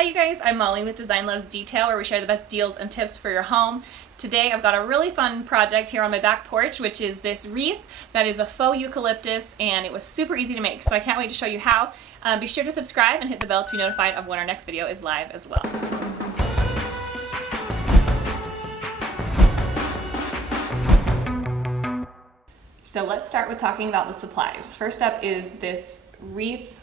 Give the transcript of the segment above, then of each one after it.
Hi you guys, I'm Molly with Design Loves Detail, where we share the best deals and tips for your home. Today I've got a really fun project here on my back porch, which is this wreath that is a faux eucalyptus, and it was super easy to make, so I can't wait to show you how. Be sure to subscribe and hit the bell to be notified of when our next video is live as well. So let's start with talking about the supplies. First up is this wreath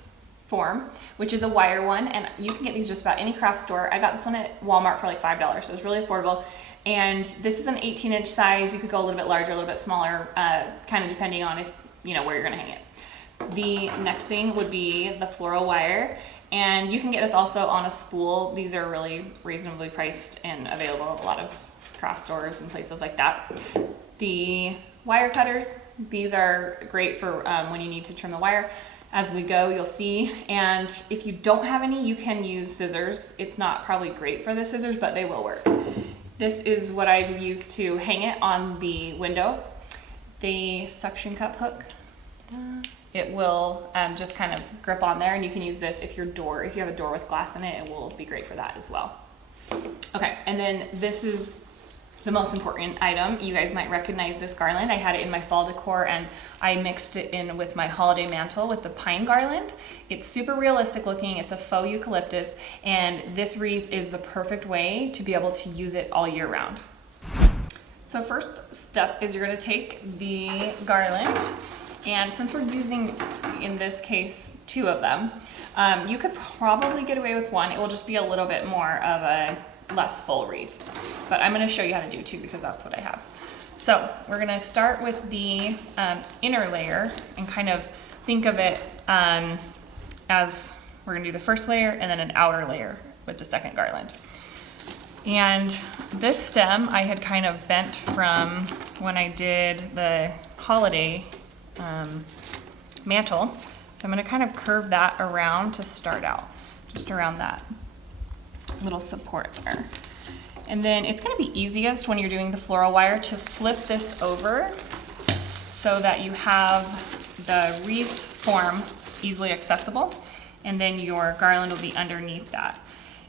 form, which is a wire one, and you can get these just about any craft store. I got this one at Walmart for like $5, so it's really affordable. And this is an 18-inch size. You could go a little bit larger, a little bit smaller, kind of depending on if you know where you're gonna hang it. The next thing would be the floral wire, and you can get this also on a spool. These are really reasonably priced and available at a lot of craft stores and places like that. The wire cutters, these are great for when you need to trim the wire. As we go, you'll see, and if you don't have any, you can use scissors. It's not probably great for the scissors, but they will work. This is what I use to hang it on the window. The suction cup hook, it will just kind of grip on there, and you can use this if you have a door with glass in it, it will be great for that as well. Okay, and then this is the most important item. You guys might recognize this garland. I had it in my fall decor, and I mixed it in with my holiday mantle with the pine garland. It's super realistic looking. It's a faux eucalyptus, and this wreath is the perfect way to be able to use it all year round. So first step is you're going to take the garland, and since we're using, in this case, 2 of them, you could probably get away with 1. It will just be a little bit more of a less full wreath, but I'm going to show you how to do 2 because that's what I have. So we're going to start with the inner layer and kind of think of it as we're going to do the first layer and then an outer layer with the second garland. And this stem I had kind of bent from when I did the holiday mantle, so I'm going to kind of curve that around to start out, just around that little support there. And then it's going to be easiest when you're doing the floral wire to flip this over so that you have the wreath form easily accessible, and then your garland will be underneath that.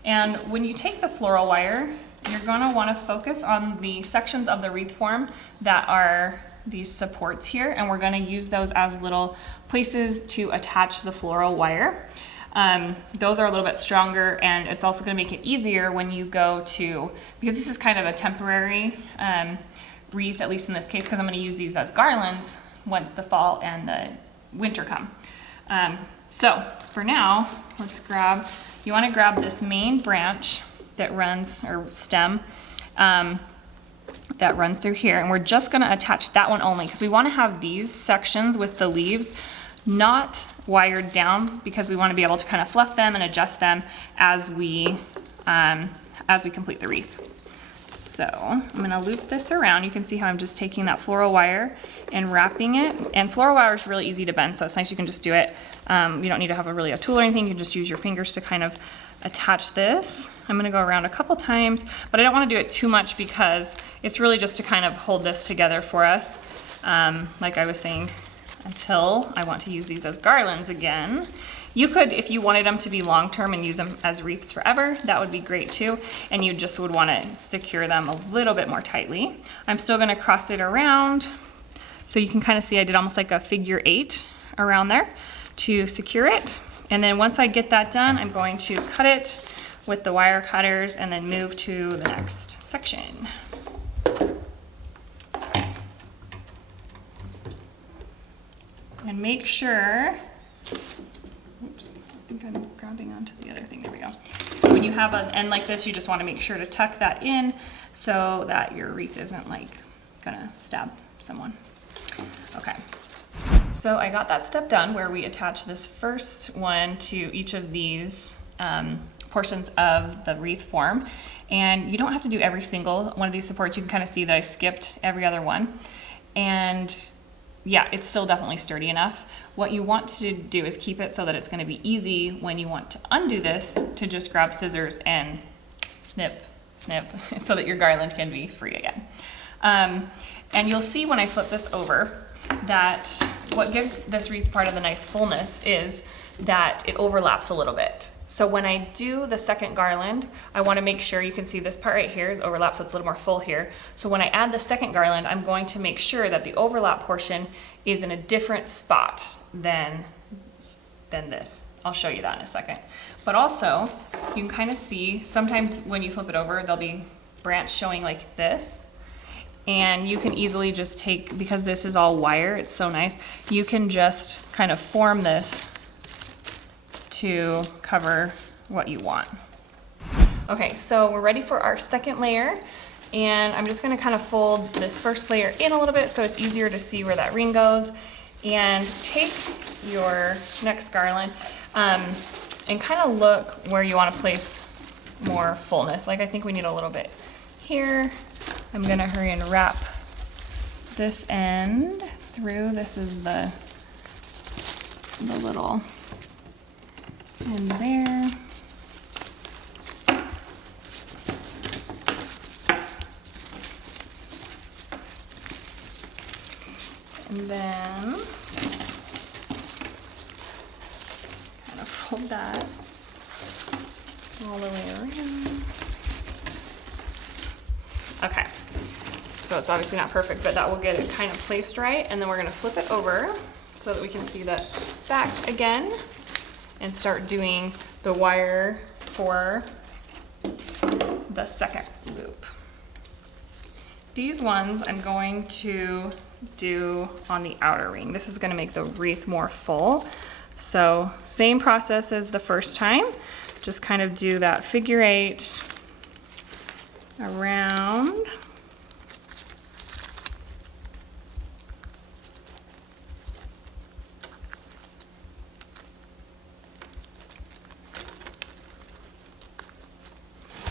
And when you take the floral wire, you're going to want to focus on the sections of the wreath form that are these supports here, and we're going to use those as little places to attach the floral wire. Those are a little bit stronger, and it's also going to make it easier when you go to, because this is kind of a temporary wreath, at least in this case, because I'm going to use these as garlands once the fall and the winter come. So for now, you want to grab this main branch that runs, or stem, that runs through here, and we're just going to attach that one only, because we want to have these sections with the leaves not wired down, because we want to be able to kind of fluff them and adjust them as we complete the wreath. So I'm going to loop this around. You can see how I'm just taking that floral wire and wrapping it. And floral wire is really easy to bend, so it's nice you can just do it. You don't need to have a tool or anything. You can just use your fingers to kind of attach this. I'm going to go around a couple times, but I don't want to do it too much because it's really just to kind of hold this together for us, like I was saying, until I want to use these as garlands again. You could, if you wanted them to be long-term and use them as wreaths forever, that would be great too, and you just would want to secure them a little bit more tightly. I'm still going to cross it around, so you can kind of see I did almost like a figure 8 around there to secure it. And then once I get that done, I'm going to cut it with the wire cutters and then move to the next section. And make sure, oops, I think I'm grabbing onto the other thing, there we go. When you have an end like this, you just want to make sure to tuck that in so that your wreath isn't like gonna stab someone. Okay, so I got that step done where we attach this first one to each of these portions of the wreath form. And you don't have to do every single one of these supports. You can kind of see that I skipped every other one. And yeah, it's still definitely sturdy enough. What you want to do is keep it so that it's going to be easy when you want to undo this to just grab scissors and snip, snip, so that your garland can be free again. And you'll see when I flip this over that what gives this wreath part of the nice fullness is that it overlaps a little bit. So when I do the second garland, I want to make sure you can see this part right here is overlap, so it's a little more full here. So when I add the second garland, I'm going to make sure that the overlap portion is in a different spot than this. I'll show you that in a second. But also, you can kind of see, sometimes when you flip it over, there'll be branch showing like this. And you can easily just take, because this is all wire, it's so nice, you can just kind of form this to cover what you want. Okay, so we're ready for our second layer, and I'm just gonna kind of fold this first layer in a little bit so it's easier to see where that ring goes. And take your next garland and kind of look where you want to place more fullness. Like I think we need a little bit here. I'm gonna hurry and wrap this end through. This is the little end there. And then kind of fold that all the way around. Okay, so it's obviously not perfect, but that will get it kind of placed right. And then we're gonna flip it over so that we can see the back again and start doing the wire for the second loop. These ones I'm going to do on the outer ring. This is going to make the wreath more full. So same process as the first time, just kind of do that figure 8 around.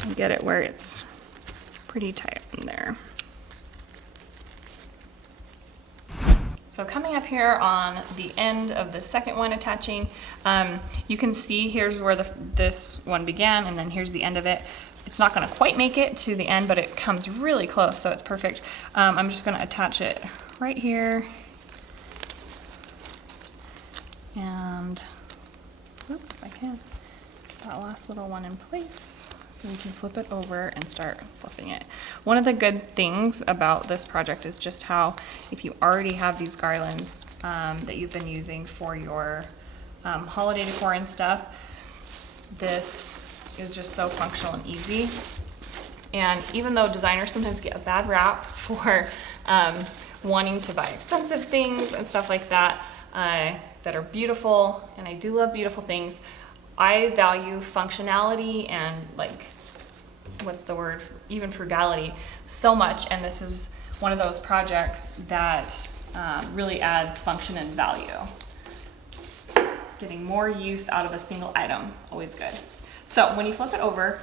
And get it where it's pretty tight in there. So coming up here on the end of the second one attaching, you can see here's where this one began, and then here's the end of it. It's not gonna quite make it to the end, but it comes really close, so it's perfect. I'm just gonna attach it right here. And, whoop, if I can, get that last little one in place. So we can flip it over and start flipping it. One of the good things about this project is just how, if you already have these garlands that you've been using for your holiday decor and stuff, this is just so functional and easy. And even though designers sometimes get a bad rap for wanting to buy expensive things and stuff like that, that are beautiful, and I do love beautiful things, I value functionality and, like, what's the word, even frugality so much, and this is one of those projects that really adds function and value. Getting more use out of a single item, always good. So when you flip it over,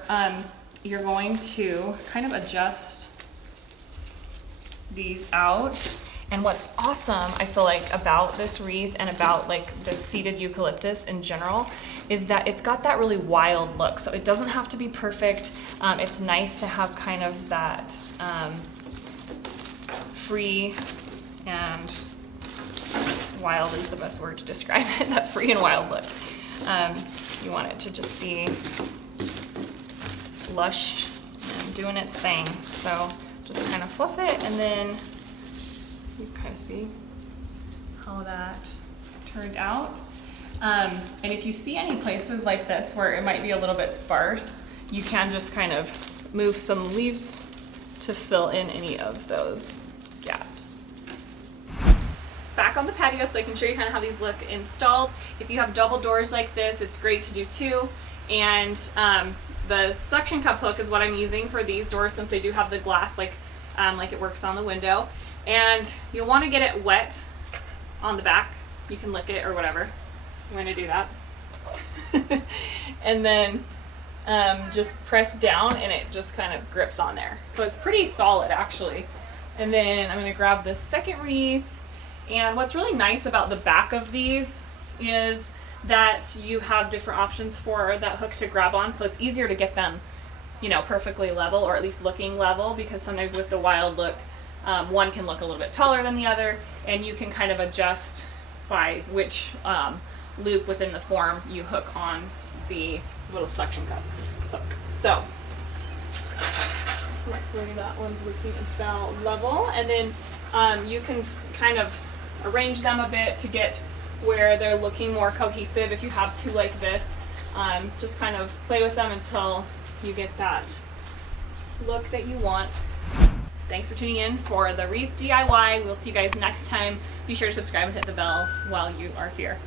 you're going to kind of adjust these out. And what's awesome, I feel like, about this wreath and about like the seeded eucalyptus in general is that it's got that really wild look. So it doesn't have to be perfect. It's nice to have kind of that free and wild is the best word to describe it, that free and wild look. You want it to just be lush and doing its thing. So just kind of fluff it, and then you kind of see how that turned out. And if you see any places like this where it might be a little bit sparse, you can just kind of move some leaves to fill in any of those gaps. Back on the patio, so I can show you kind of how these look installed. If you have double doors like this, it's great to do too. And the suction cup hook is what I'm using for these doors, since they do have the glass like it works on the window. And you'll want to get it wet on the back. You can lick it or whatever. I'm going to do that. And then just press down and it just kind of grips on there. So it's pretty solid actually. And then I'm going to grab the second wreath. And what's really nice about the back of these is that you have different options for that hook to grab on. So it's easier to get them, you know, perfectly level, or at least looking level, because sometimes with the wild look, one can look a little bit taller than the other, and you can kind of adjust by which loop within the form you hook on the little suction cup hook. So luckily that one's looking about level, and then you can kind of arrange them a bit to get where they're looking more cohesive. If you have two like this, just kind of play with them until you get that look that you want. Thanks for tuning in for the Wreath DIY. We'll see you guys next time. Be sure to subscribe and hit the bell while you are here.